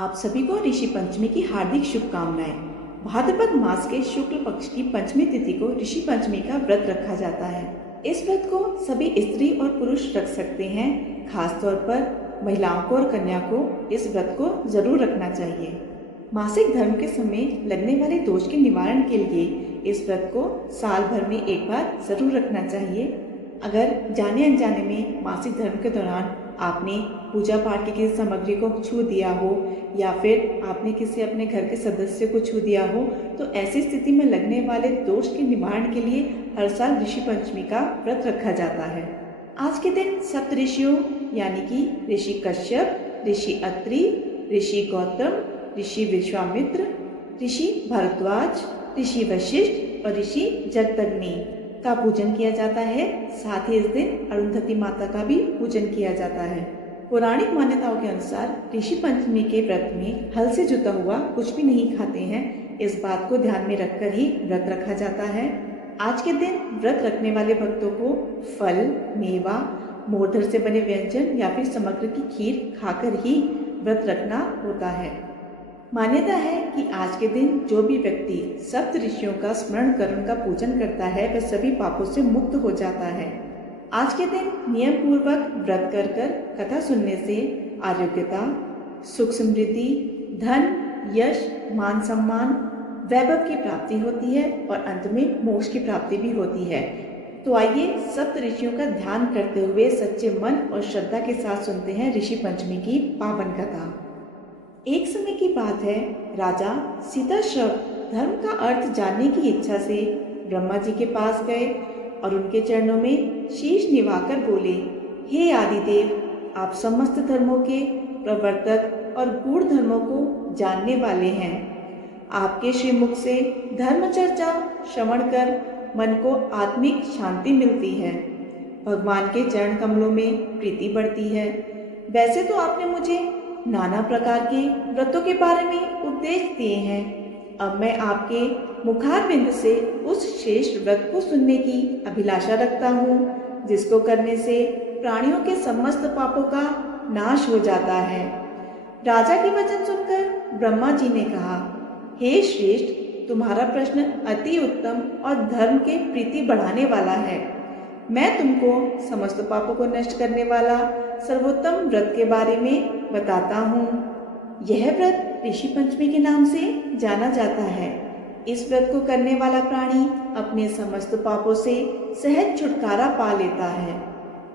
आप सभी को ऋषि पंचमी की हार्दिक शुभकामनाएं। भाद्रपद मास के शुक्ल पक्ष की पंचमी तिथि को ऋषि पंचमी का व्रत रखा जाता है। इस व्रत को सभी स्त्री और पुरुष रख सकते हैं। खास तौर पर महिलाओं को और कन्या को इस व्रत को जरूर रखना चाहिए। मासिक धर्म के समय लगने वाले दोष के निवारण के लिए इस व्रत को साल भर में एक बार जरूर रखना चाहिए। अगर जाने अनजाने में मासिक धर्म के दौरान आपने पूजा पाठ की किसी सामग्री को छू दिया हो या फिर आपने किसी अपने घर के सदस्य को छू दिया हो, तो ऐसी स्थिति में लगने वाले दोष के निवारण के लिए हर साल ऋषि पंचमी का व्रत रखा जाता है। आज के दिन सप्त ऋषियों यानी कि ऋषि कश्यप, ऋषि अत्रि, ऋषि गौतम, ऋषि विश्वामित्र, ऋषि भारद्वाज, ऋषि वशिष्ठ और ऋषि जगदग्नि का पूजन किया जाता है। साथ ही इस दिन अरुंधति माता का भी पूजन किया जाता है। पौराणिक मान्यताओं के अनुसार ऋषि पंचमी के व्रत में हल से जुता हुआ कुछ भी नहीं खाते हैं। इस बात को ध्यान में रखकर ही व्रत रखा जाता है। आज के दिन व्रत रखने वाले भक्तों को फल, मेवा, मोरधर से बने व्यंजन या फिर समग्र की खीर खाकर ही व्रत रखना होता है। मान्यता है कि आज के दिन जो भी व्यक्ति सप्त ऋषियों का स्मरण कर उनका पूजन करता है वह सभी पापों से मुक्त हो जाता है। आज के दिन नियम पूर्वक व्रत कर कथा सुनने से आरोग्यता, सुख समृद्धि, धन, यश, मान सम्मान, वैभव की प्राप्ति होती है और अंत में मोक्ष की प्राप्ति भी होती है। तो आइए सप्त ऋषियों का ध्यान करते हुए सच्चे मन और श्रद्धा के साथ सुनते हैं ऋषि पंचमी की पावन कथा। एक समय की बात है, राजा सीताश्रव धर्म का अर्थ जानने की इच्छा से ब्रह्मा जी के पास गए और उनके चरणों में शीश निवाकर बोले, हे आदिदेव, आप समस्त धर्मों के प्रवर्तक और गूढ़ धर्मों को जानने वाले हैं। आपके श्रीमुख से धर्म चर्चा श्रवण कर मन को आत्मिक शांति मिलती है, भगवान के चरण कमलों में प्रीति बढ़ती है। वैसे तो आपने मुझे नाना प्रकार के व्रतों के बारे में उपदेश दिए हैं। अब मैं आपके मुखारविंद से उस श्रेष्ठ व्रत को सुनने की अभिलाषा रखता हूँ, जिसको करने से प्राणियों के समस्त पापों का नाश हो जाता है। राजा के वचन सुनकर ब्रह्मा जी ने कहा, हे श्रेष्ठ, तुम्हारा प्रश्न अति उत्तम और धर्म के प्रीति बढ़ाने वाला है। मैं तुमको समस्त पापों को नष्ट करने वाला सर्वोत्तम व्रत के बारे में बताता हूँ। यह व्रत ऋषि पंचमी के नाम से जाना जाता है। इस व्रत को करने वाला प्राणी अपने समस्त पापों से सहज छुटकारा पा लेता है।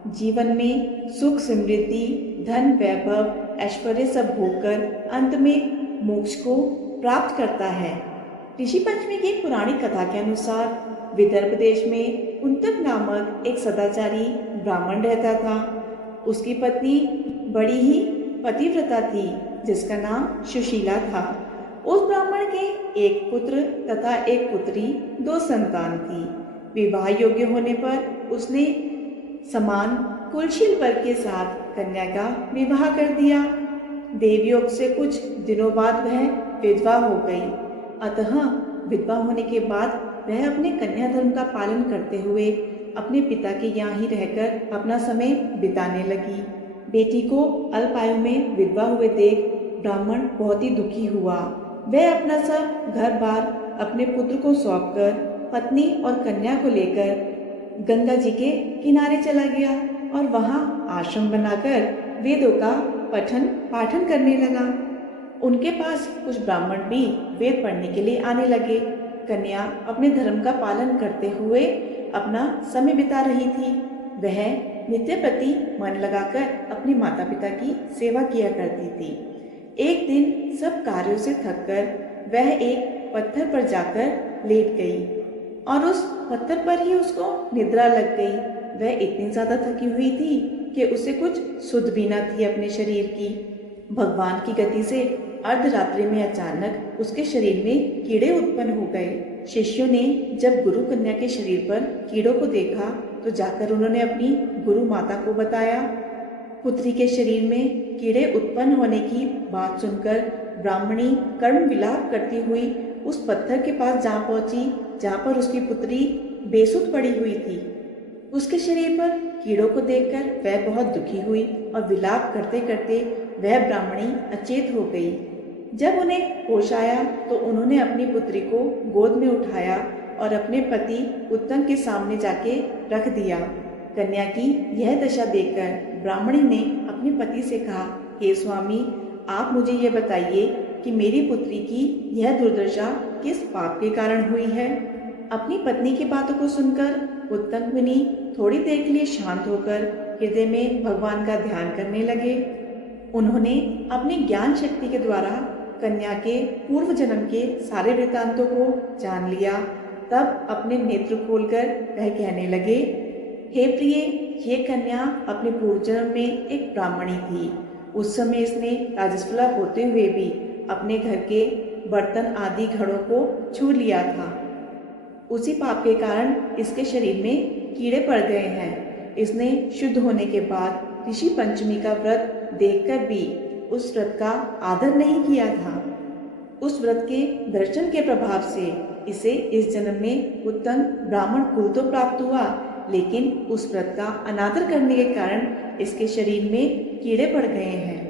जीवन में सुख समृद्धि, धन, वैभव, ऐश्वर्य सब भोगकर अंत में मोक्ष को प्राप्त करता है। ऋषि पंचमी की पौराणिक कथा के अनुसार विदर्भ देश में कुंतक नामक एक सदाचारी ब्राह्मण रहता था। उसकी पत्नी बड़ी ही पतिव्रता थी, जिसका नाम सुशीला था। उस ब्राह्मण के एक पुत्र तथा एक पुत्री, दो संतान थी। विवाह योग्य होने पर उसने समान कुलशील वर के साथ कन्या का विवाह कर दिया। देवयोग से कुछ दिनों बाद वह विधवा हो गई। अतः विधवा होने के बाद वह अपने कन्या धर्म का पालन करते हुए अपने पिता के यहाँ ही रहकर अपना समय बिताने लगी। बेटी को अल्पायु में विधवा हुए देख ब्राह्मण बहुत ही दुखी हुआ। वह अपना सब घर बार अपने पुत्र को सौंपकर पत्नी और कन्या को लेकर गंगा जी के किनारे चला गया और वहाँ आश्रम बनाकर वेदों का पठन पाठन करने लगा। उनके पास कुछ ब्राह्मण भी वेद पढ़ने के लिए आने लगे। कन्या अपने धर्म का पालन करते हुए अपना समय बिता रही थी। वह नित्य प्रति मन लगाकर अपने माता पिता की सेवा किया करती थी। एक दिन सब कार्यों से थककर वह एक पत्थर पर जाकर लेट गई और उस पत्थर पर ही उसको निद्रा लग गई। वह इतनी ज्यादा थकी हुई थी कि उसे कुछ सुध भी न थी अपने शरीर की। भगवान की गति से अर्धरात्रि में अचानक उसके शरीर में कीड़े उत्पन्न हो गए। शिष्यों ने जब गुरु कन्या के शरीर पर कीड़ों को देखा तो जाकर उन्होंने अपनी गुरु माता को बताया। पुत्री के शरीर में कीड़े उत्पन्न होने की बात सुनकर ब्राह्मणी कर्म विलाप करती हुई उस पत्थर के पास जा पहुंची, जहाँ पर उसकी पुत्री बेसुध पड़ी हुई थी। उसके शरीर पर कीड़ों को देखकर वह बहुत दुखी हुई और विलाप करते करते वह ब्राह्मणी अचेत हो गई। जब उन्हें होश आया तो उन्होंने अपनी पुत्री को गोद में उठाया और अपने पति उत्तम के सामने जाके रख दिया। कन्या की यह दशा देखकर ब्राह्मणी ने अपने पति से कहा, हे स्वामी, आप मुझे यह बताइए कि मेरी पुत्री की यह दुर्दशा किस पाप के कारण हुई है। अपनी पत्नी की बातों को सुनकर उत्तम मुनि थोड़ी देर के लिए शांत होकर हृदय में भगवान का ध्यान करने लगे। उन्होंने अपने ज्ञान शक्ति के द्वारा कन्या के पूर्व जन्म के सारे वृत्तांतों को जान लिया। तब अपने नेत्र खोलकर वह कहने लगे, हे प्रिय, ये कन्या अपने पूर्व जन्म में एक ब्राह्मणी थी। उस समय इसने राजस्वला होते हुए भी अपने घर के बर्तन आदि घड़ों को छू लिया था। उसी पाप के कारण इसके शरीर में कीड़े पड़ गए हैं। इसने शुद्ध होने के बाद ऋषि पंचमी का व्रत देखकर भी उस व्रत का आदर नहीं किया था। उस व्रत के दर्शन के प्रभाव से इसे इस जन्म में उत्तम ब्राह्मण कुल तो प्राप्त हुआ, लेकिन उस व्रत का अनादर करने के कारण इसके शरीर में कीड़े पड़ गए हैं।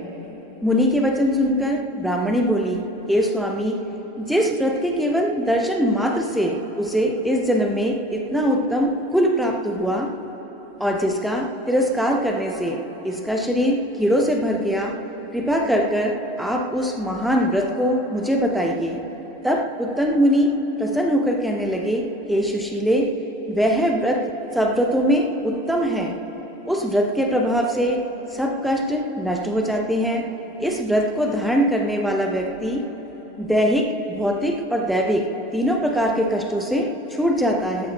मुनि के वचन सुनकर ब्राह्मणी बोली, हे स्वामी, जिस व्रत के केवल दर्शन मात्र से उसे इस जन्म में इतना उत्तम कुल प्राप्त हुआ और जिसका तिरस्कार करने से इसका शरीर कीड़ों से भर गया, कृपा कर कर आप उस महान व्रत को मुझे बताइए। तब उत्तम मुनि प्रसन्न होकर कहने लगे, हे सुशीले, वह व्रत सब व्रतों में उत्तम है। उस व्रत के प्रभाव से सब कष्ट नष्ट हो जाते हैं। इस व्रत को धारण करने वाला व्यक्ति दैहिक, भौतिक और दैविक तीनों प्रकार के कष्टों से छूट जाता है।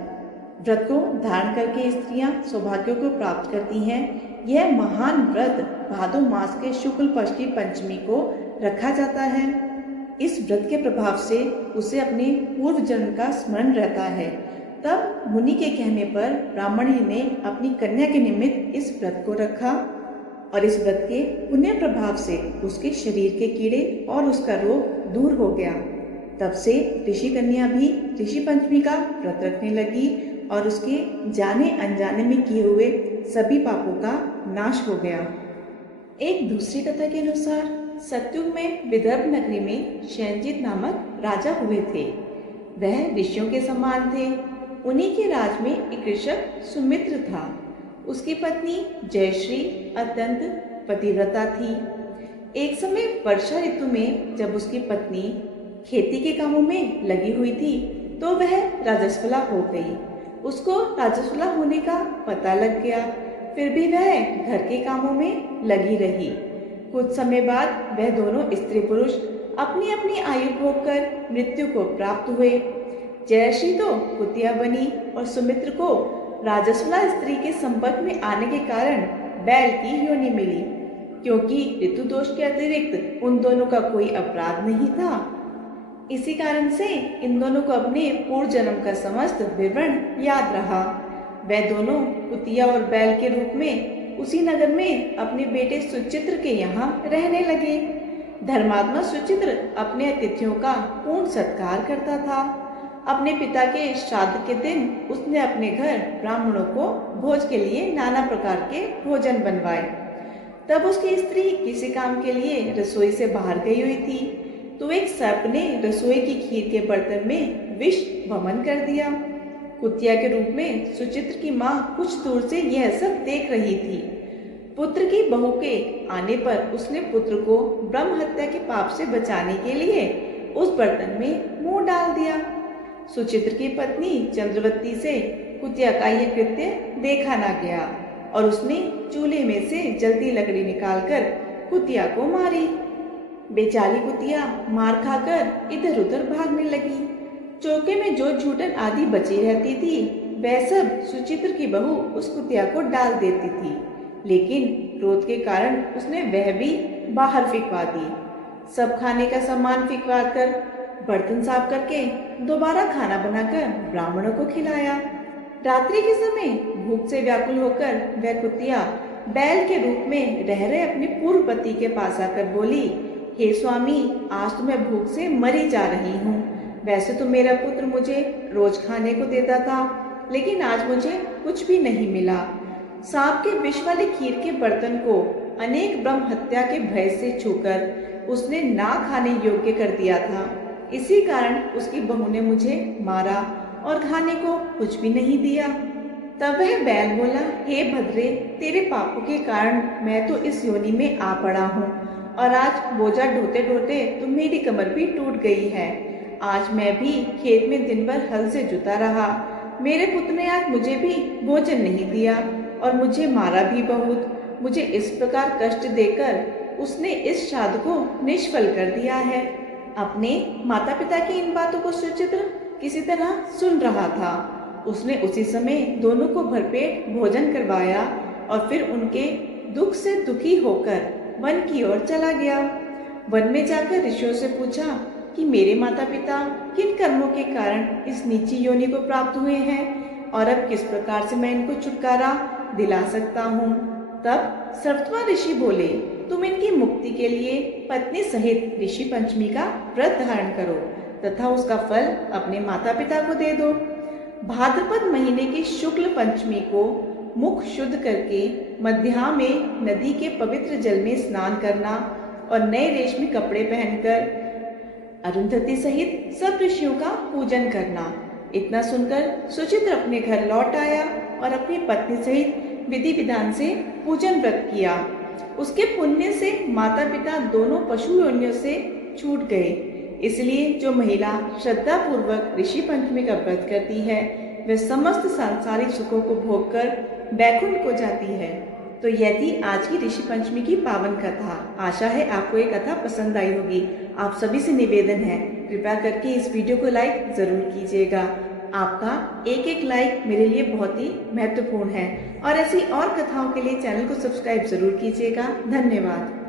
व्रत को धारण करके स्त्रियां सौभाग्यों को प्राप्त करती हैं। यह महान व्रत भादो मास के शुक्ल पक्ष की पंचमी को रखा जाता है। इस व्रत के प्रभाव से उसे अपने पूर्व जन्म का स्मरण रहता है। तब मुनि के कहने पर ब्राह्मणी ने अपनी कन्या के निमित्त इस व्रत को रखा और इस व्रत के पुण्य प्रभाव से उसके शरीर के कीड़े और उसका रोग दूर हो गया। तब से ऋषि कन्या भी ऋषि पंचमी का व्रत रखने लगी और उसके जाने अनजाने में किए हुए सभी पापों का नाश हो गया। एक दूसरी कथा के अनुसार सतयुग में विदर्भ नगरी में शैलजीत नामक राजा हुए थे। वह ऋषियों के समान थे। उन्हीं के राज में एक कृषक सुमित्र था। उसकी पत्नी जयश्री अत्यंत पतिव्रता थी। एक समय वर्षा ऋतु में जब उसकी पत्नी खेती के कामों में लगी हुई थी तो वह राजस्वला हो गई। उसको राजस्वला होने का पता लग गया, फिर भी वह घर के कामों में लगी रही। कुछ समय बाद वह दोनों स्त्री पुरुष अपनी अपनी आयु भोग कर मृत्यु को प्राप्त हुए। जयश्री तो कुतिया बनी और सुमित्र को राजस्वला स्त्री के संपर्क में आने के कारण बैल की योनि मिली, क्योंकि ऋतु दोष के अतिरिक्त उन दोनों का कोई अपराध नहीं था। इसी कारण से इन दोनों को अपने पूर्व जन्म का समस्त विवरण याद रहा। वह दोनों कुतिया और बैल के रूप में उसी नगर में अपने बेटे सुचित्र के यहाँ रहने लगे। धर्मात्मा सुचित्र अपने अतिथियों का पूर्ण सत्कार करता था। अपने पिता के श्राद्ध के दिन उसने अपने घर ब्राह्मणों को भोज के लिए नाना प्रकार के भोजन बनवाए। तब उसकी स्त्री किसी काम के लिए रसोई से बाहर गई हुई थी तो एक सर्प ने रसोई की खीर के बर्तन में विष वमन कर दिया। कुतिया के रूप में सुचित्र की माँ कुछ दूर से यह सब देख रही थी। पुत्र की बहू के आने पर उसने पुत्र को ब्रह्म हत्या के पाप से बचाने के लिए उस बर्तन में मुंह डाल दिया। सुचित्र की पत्नी चंद्रवती से कुतिया का यह कृत्य देखा ना गया और उसने चूल्हे में से जल्दी लकड़ी निकालकर कुतिया को मारी। बेचारी कुतिया मार खाकर इधर उधर भागने लगी। चौके में जो झूठन आदि बची रहती थी वह सब सुचित्र की बहू उस कुतिया को डाल देती थी, लेकिन क्रोध के कारण उसने वह भी बाहर फेंकवा दी। सब खाने का सामान फेंकवा कर बर्तन साफ करके दोबारा खाना बनाकर ब्राह्मणों को खिलाया। रात्रि के समय भूख से व्याकुल होकर वह कुतिया बैल के रूप में रह रहे अपने पूर्व पति के पास आकर बोली, हे स्वामी, आज तो मैं भूख से मरी जा रही हूँ। वैसे तो मेरा पुत्र मुझे रोज खाने को देता था, लेकिन आज मुझे कुछ भी नहीं मिला। सांप के विष वाले खीर के बर्तन को अनेक ब्रह्म हत्या के भय से छूकर उसने ना खाने योग्य कर दिया था। इसी कारण उसकी बहू ने मुझे मारा और खाने को कुछ भी नहीं दिया। तब वह बैल बोला, हे भद्रे, तेरे पापों के कारण मैं तो इस योनि में आ पड़ा हूँ और आज बोझा ढोते ढोते तो मेरी कमर भी टूट गई है। आज मैं भी खेत में दिन भर हल से जुता रहा। मेरे पुत्र ने आज मुझे भी भोजन नहीं दिया और मुझे मारा भी बहुत। मुझे इस प्रकार कष्ट देकर उसने इस श्राद्ध को निष्फल कर दिया है। अपने माता पिता की इन बातों को सुचित्र किसी तरह सुन रहा था। उसने उसी समय दोनों को भरपेट भोजन करवाया और फिर उनके दुख से दुखी होकर वन की ओर चला गया। वन में जाकर ऋषियों से पूछा कि मेरे माता पिता किन कर्मों के कारण इस नीची योनि को प्राप्त हुए हैं और अब किस प्रकार से मैं इनको छुटकारा दिला सकता हूँ। तब सर्वत्वा ऋषि बोले, तुम इनकी मुक्ति के लिए पत्नी सहित ऋषि पंचमी का व्रत धारण करो तथा उसका फल अपने माता पिता को दे दो। भाद्रपद महीने की शुक्ल पंचमी को मुख शुद्ध करके मध्या में नदी के पवित्र जल में स्नान करना और नए रेशमी कपड़े पहनकर अरुंधति सहित सब ऋषियों का पूजन करना। इतना सुनकर सुचित्र अपने घर लौट आया और अपनी पत्नी सहित विधि विधान से पूजन व्रत किया। उसके पुण्य से माता पिता दोनों पशु योनियों से छूट गए। इसलिए जो महिला श्रद्धा पूर्वक ऋषि पंचमी का व्रत करती है वह समस्त सांसारिक सुखों को भोगकर बैकुंठ को जाती है। तो यह थी आज की ऋषि पंचमी की पावन कथा। आशा है आपको ये कथा पसंद आई होगी। आप सभी से निवेदन है, कृपया करके इस वीडियो को लाइक जरूर कीजिएगा। आपका एक एक लाइक मेरे लिए बहुत ही महत्वपूर्ण है और ऐसी और कथाओं के लिए चैनल को सब्सक्राइब जरूर कीजिएगा। धन्यवाद।